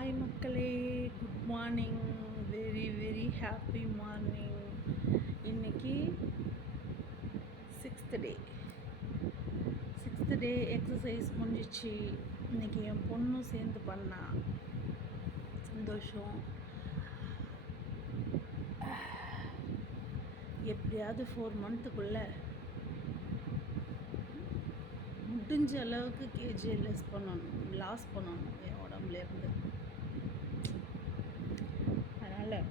Hi மக்களே, good morning. Very very happy morning. இன்னைக்கு sixth day exercise முடிஞ்சிச்சு. இன்னைக்கு என் பொண்ணும் சேர்ந்து பண்ணா. சந்தோஷம். எப்படியாவது 4 மந்த்துக்குள்ளே முடிஞ்ச அளவுக்கு கேஜியை லாஸ் பண்ணணும் என் உடம்புலேருந்து. அதனால்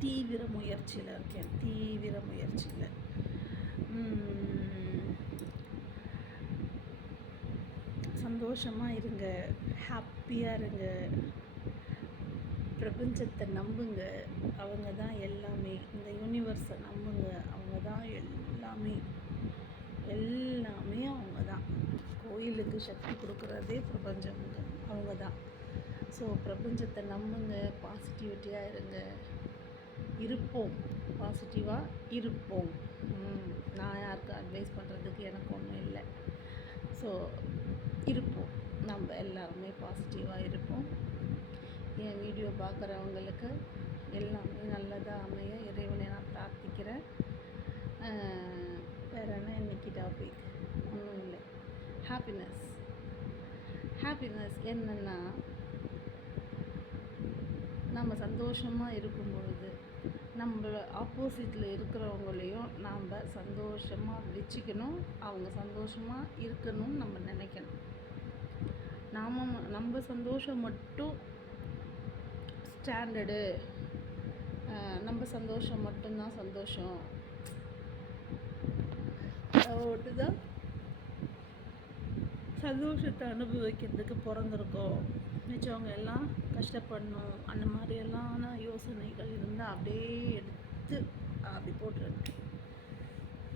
தீவிர முயற்சியில் இருக்கேன். சந்தோஷமாக இருங்க, ஹாப்பியாக இருங்க, பிரபஞ்சத்தை நம்புங்க. அவங்க தான் எல்லாமே. இந்த யூனிவர்ஸை நம்புங்க. அவங்க தான் எல்லாமே அவங்க தான். கோயிலுக்கு சக்தி கொடுக்குறதே பிரபஞ்சம்ங்க, அவங்க தான். ஸோ பிரபஞ்சத்தை நம்புங்க, பாசிட்டிவிட்டியாக இருங்க, பாசிட்டிவாக இருப்போம். நான் யாருக்கும் அட்வைஸ் பண்ணுறதுக்கு எனக்கு ஒன்றும் இல்லை. ஸோ இருப்போம், நம்ம எல்லாருமே பாசிட்டிவாக இருப்போம். என் வீடியோ பார்க்குறவங்களுக்கு எல்லாமே நல்லதாக அமைய இறைவனை நான் பிரார்த்திக்கிறேன். வேறு என்ன இன்றைக்கி டாபிக்? ஒன்றும் இல்லை. ஹாப்பினஸ் என்னென்னா, நம்ம சந்தோஷமாக இருக்கும் பொழுது நம்ம ஆப்போசிட்டில் இருக்கிறவங்களையும் நாம் சந்தோஷமாக வச்சுக்கணும். அவங்க சந்தோஷமாக இருக்கணும்னு நம்ம நினைக்கணும். நம்ம சந்தோஷம் மட்டும் ஸ்டாண்டர்டு, நம்ம சந்தோஷம் மட்டும்தான் சந்தோஷம் தான் சந்தோஷத்தை அனுபவிக்கிறதுக்கு பிறந்திருக்கோம். மிச்சவங்க எல்லாம் கஷ்டப்படணும், அந்த மாதிரியெல்லாம் யோசனைகள் இருந்தால் அப்படியே எடுத்து அப்படி போட்டுருங்க.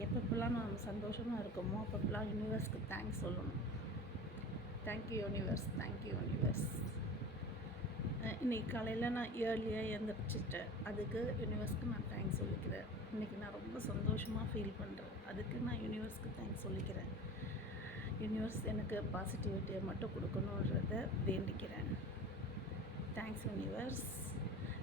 எப்பப்பெல்லாம் நம்ம சந்தோஷமாக இருக்கோமோ அப்பப்பெல்லாம் யூனிவர்ஸ்க்கு தேங்க்ஸ் சொல்லணும். Thank you universe. இன்றைக்கி காலையில் நான் ஏர்லியாக எழுந்திரிச்சிட்டேன். அதுக்கு யூனிவர்ஸ்க்கு நான் தேங்க்ஸ் சொல்லிக்கிறேன். இன்றைக்கி நான் ரொம்ப சந்தோஷமாக ஃபீல் பண்ணுறேன். அதுக்கு நான் யூனிவர்ஸ்க்கு தேங்க்ஸ் சொல்லிக்கிறேன். யூனிவர்ஸ் எனக்கு பாசிட்டிவிட்டியை மட்டும் கொடுக்கணுன்றத வேண்டிக்கிறேன். Thanks universe.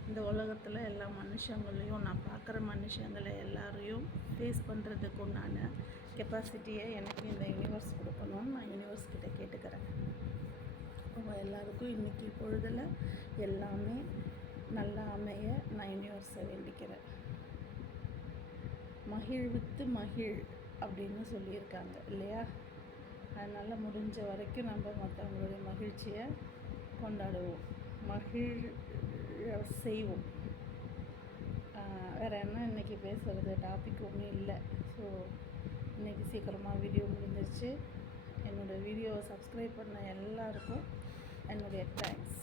இந்த உலகத்தில் எல்லா மனுஷங்களையும், நான் பார்க்குற மனுஷங்களை எல்லாரையும் ஃபேஸ் பண்ணுறதுக்கு உண்டான கெப்பாசிட்டியை எனக்கு இந்த யூனிவர்ஸ் கொடுக்கணும்னு நான் யூனிவர்ஸ்கிட்ட கேட்டுக்கிறேன். அவங்க எல்லாருக்கும் இன்றைக்கி பொழுதில் எல்லாமே நல்லா அமைய நான் யூனிவர்ஸை வேண்டிக்கிறேன். மகிழ்வித்து மகிழ் அப்படின்னு சொல்லியிருக்காங்க இல்லையா? அதனால் முடிஞ்ச வரைக்கும் நம்ம மற்றவங்களுடைய மகிழ்ச்சியை கொண்டாடுவோம், செய்வோம். வேறு என்ன இன்றைக்கி பேசுகிறது டாபிக் ஒன்றும் இல்லை. ஸோ இன்றைக்கி சீக்கிரமாக வீடியோ முடிஞ்சிருச்சு. என்னோடய வீடியோவை சப்ஸ்கிரைப் பண்ண எல்லாருக்கும் என்னுடைய தேங்க்ஸ்.